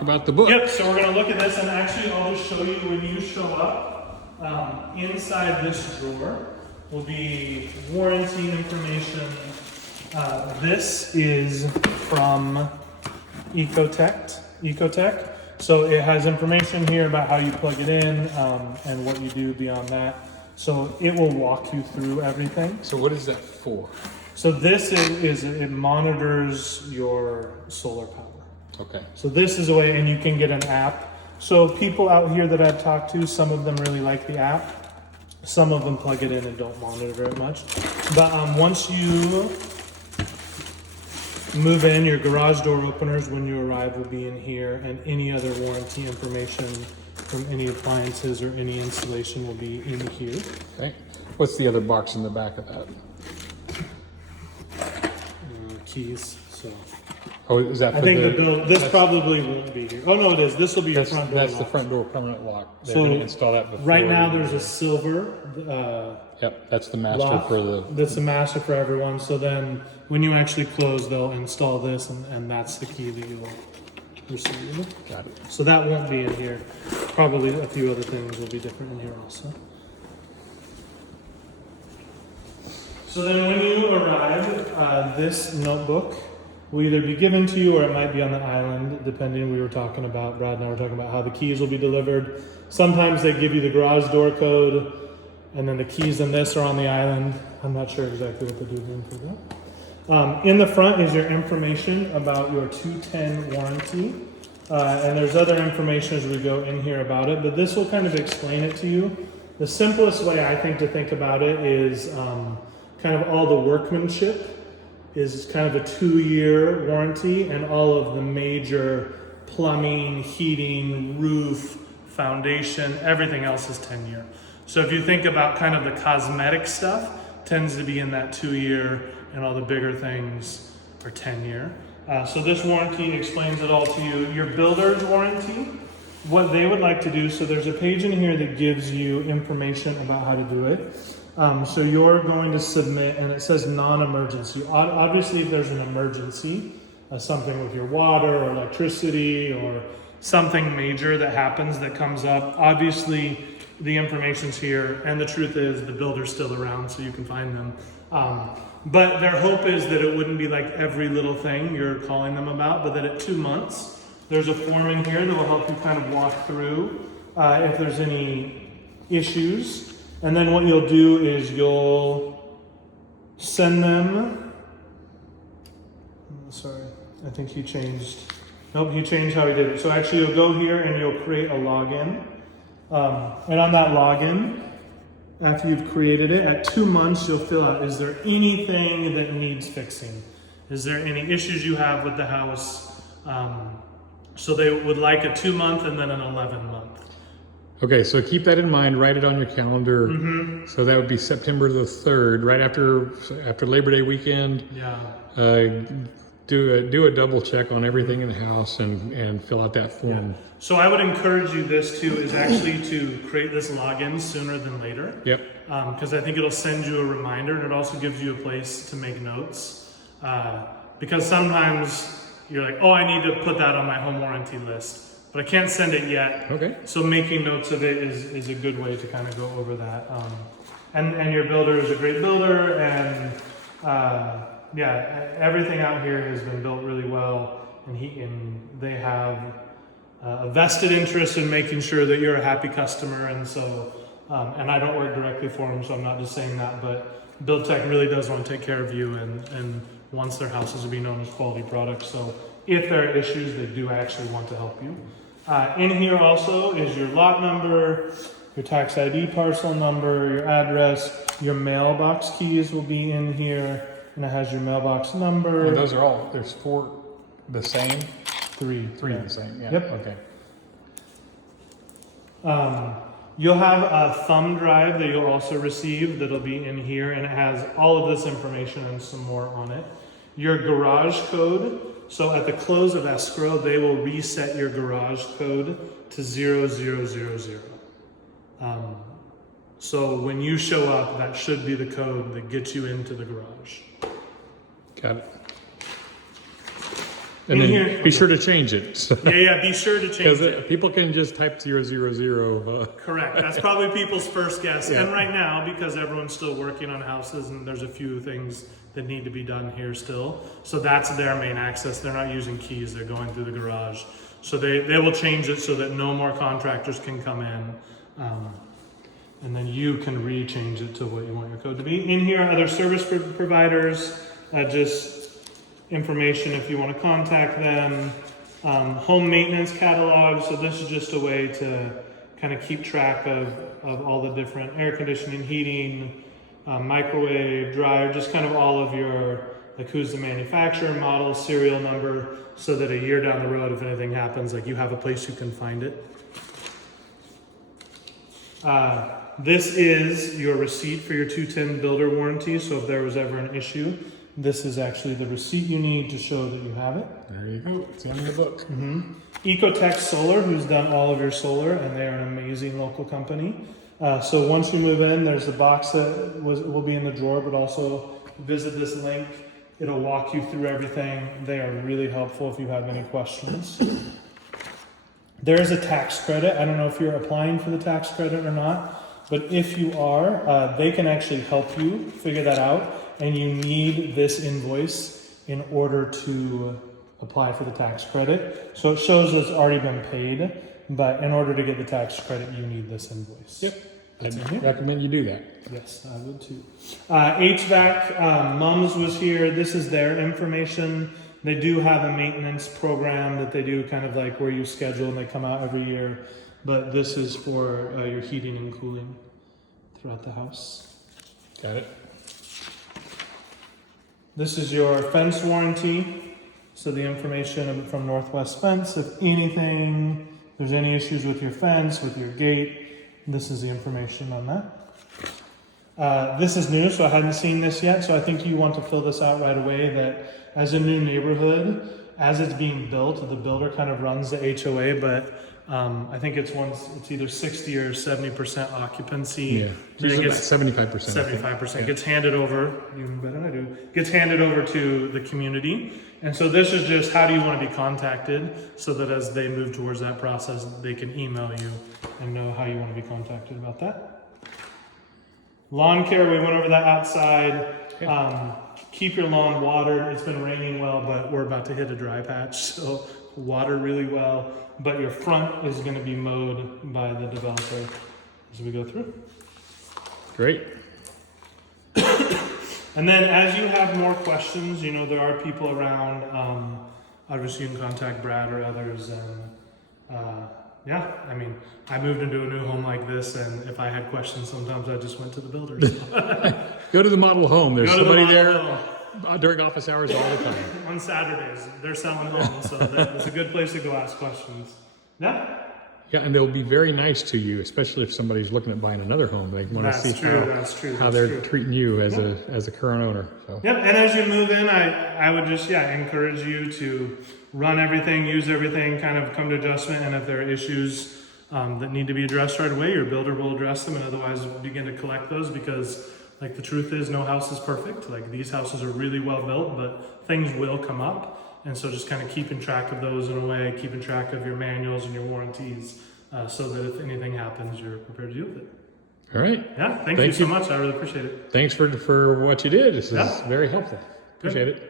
About the book. Yep, so we're going to look at this, and actually I'll just show you when you show up, inside this drawer will be warranty information. This is from Ecotech. So it has information here about how you plug it in and what you do beyond that. So it will walk you through everything. So what is that for? So this is it monitors your solar power. Okay. So this is a way, and you can get an app. So people out here that I've talked to, some of them really like the app. Some of them plug it in and don't monitor it much. But once you move in, your garage door openers when you arrive will be in here, and any other warranty information from any appliances or any installation will be in here. Okay. What's the other box in the back of that? Keys. So. Oh, is that for I think the bill. This probably won't be here. Oh no, it is. This will be your front door. That's lock. the front door permanent lock. They're So going to install that before. Right now, there's a silver. Yep, that's the master lock. for the. That's the master for everyone. So then, when you actually close, they'll install this, and that's the key that you'll receive. Got it. So that won't be in here. Probably a few other things will be different in here also. So then, when you arrive, this notebook will either be given to you or it might be on the island, depending. Brad and I were talking about how the keys will be delivered. Sometimes they give you the garage door code, and then the keys in this are on the island. I'm not sure exactly what they're doing for that. In the front is your information about your 210 warranty. And there's other information as we go in here about it, but this will kind of explain it to you. The simplest way I think to think about it is kind of all the workmanship is kind of a 2-year warranty, and all of the major plumbing, heating, roof, foundation, everything else is 10-year. So if you think about kind of the cosmetic stuff, tends to be in that 2-year, and all the bigger things are 10-year. So this warranty explains it all to you. Your builder's warranty, what they would like to do, so there's a page in here that gives you information about how to do it. So you're going to submit, and it says non-emergency. Obviously, if there's an emergency, something with your water or electricity or something major that happens that comes up, obviously the information's here, and the truth is the builder's still around, so you can find them. But their hope is that it wouldn't be like every little thing you're calling them about, but that at 2 months, there's a form in here that will help you kind of walk through if there's any issues. And then what you'll do is you'll send them, sorry, I think he changed how he did it. So actually you'll go here and you'll create a login. And on that login, after you've created it, at 2 months you'll fill out, is there anything that needs fixing? Is there any issues you have with the house? So they would like a 2-month and then an 11-month. Okay, so keep that in mind. Write it on your calendar. Mm-hmm. So that would be September the 3rd, right after Labor Day weekend. Yeah. Do a double check on everything in the house and fill out that form. Yeah. So I would encourage you this too is actually to create this login sooner than later. Yep. Because I think it'll send you a reminder, and it also gives you a place to make notes. Because sometimes you're like, oh, I need to put that on my home warranty list, but I can't send it yet. Okay. So making notes of it is a good way to kind of go over that. And your builder is a great builder, and yeah, everything out here has been built really well, and they have a vested interest in making sure that you're a happy customer. And so, and I don't work directly for them, so I'm not just saying that, but BuildTech really does want to take care of you and wants their houses to be known as quality products. So if there are issues, they do actually want to help you. In here also is your lot number, your tax ID parcel number, your address, your mailbox keys will be in here, and it has your mailbox number. And those are all, there's 4 the same? 3. Three Yeah. the same, yeah. Yep. Okay. You'll have a thumb drive that you'll also receive that'll be in here, and it has all of this information and some more on it. Your garage code, so at the close of escrow, they will reset your garage code to 0000. So when you show up, that should be the code that gets you into the garage. Got it. And In then here- be sure to change it. Yeah, be sure to change Because it. people can just type 000. Correct. That's probably people's first guess. Yeah. And right now, because everyone's still working on houses and there's a few things that need to be done here still. So that's their main access. They're not using keys. They're going through the garage. So they will change it so that no more contractors can come in. And then you can re-change it to what you want your code to be. In here, other service providers, just information if you want to contact them. Home maintenance catalog. So this is just a way to kind of keep track of all the different air conditioning, heating, microwave, dryer, just kind of all of your, like who's the manufacturer, model, serial number, so that a year down the road, if anything happens, like you have a place you can find it. This is your receipt for your 210 builder warranty. So if there was ever an issue, this is actually the receipt you need to show that you have it. There you go. It's in the book. Ecotech Solar, who's done all of your solar, and they are an amazing local company. So once you move in, there's a box that will be in the drawer, but also visit this link. It'll walk you through everything. They are really helpful if you have any questions. There is a tax credit. I don't know if you're applying for the tax credit or not, but if you are, they can actually help you figure that out. And you need this invoice in order to apply for the tax credit. So it shows it's already been paid, but in order to get the tax credit, you need this invoice. Yep. I'd recommend you do that. Yes, I would too. HVAC, Mums was here. This is their information. They do have a maintenance program that they do kind of like where you schedule and they come out every year. But this is for your heating and cooling throughout the house. Got it. This is your fence warranty. So the information from Northwest Fence, if anything, if there's any issues with your fence, with your gate, this is the information on that. This is new, so I hadn't seen this yet. So I think you want to fill this out right away that as a new neighborhood, as it's being built, the builder kind of runs the HOA, but I think it's either 60 or 70% occupancy. Yeah, usually about 75%. 75% gets handed over, even better than I do, gets handed over to the community. And so this is just how do you want to be contacted so that as they move towards that process, they can email you and know how you want to be contacted about that. Lawn care, we went over that outside. Okay. Keep your lawn watered. It's been raining well, but we're about to hit a dry patch, so water really well. But your front is going to be mowed by the developer as we go through. Great. And then as you have more questions, you know, there are people around. Obviously, you can contact Brad or others. And yeah, I mean, I moved into a new home like this, and if I had questions, sometimes I just went to the builders. Go to the model home. There's Go to the somebody model there home. during office hours all the time. On Saturdays, they're selling homes, so it's a good place to go ask questions. Yeah, Yeah, and they'll be very nice to you, especially if somebody's looking at buying another home. They want to see how they're treating you as a current owner. So. Yep, and as you move in, I would just encourage you to run everything, use everything, kind of come to adjustment, and if there are issues that need to be addressed right away, your builder will address them, and otherwise begin to collect those because, like, the truth is no house is perfect. Like, these houses are really well built, but things will come up. And so just kind of keeping track of those in a way, keeping track of your manuals and your warranties so that if anything happens, you're prepared to deal with it. All right. Yeah, thank you so much. I really appreciate it. Thanks for what you did. This is very helpful. Appreciate it.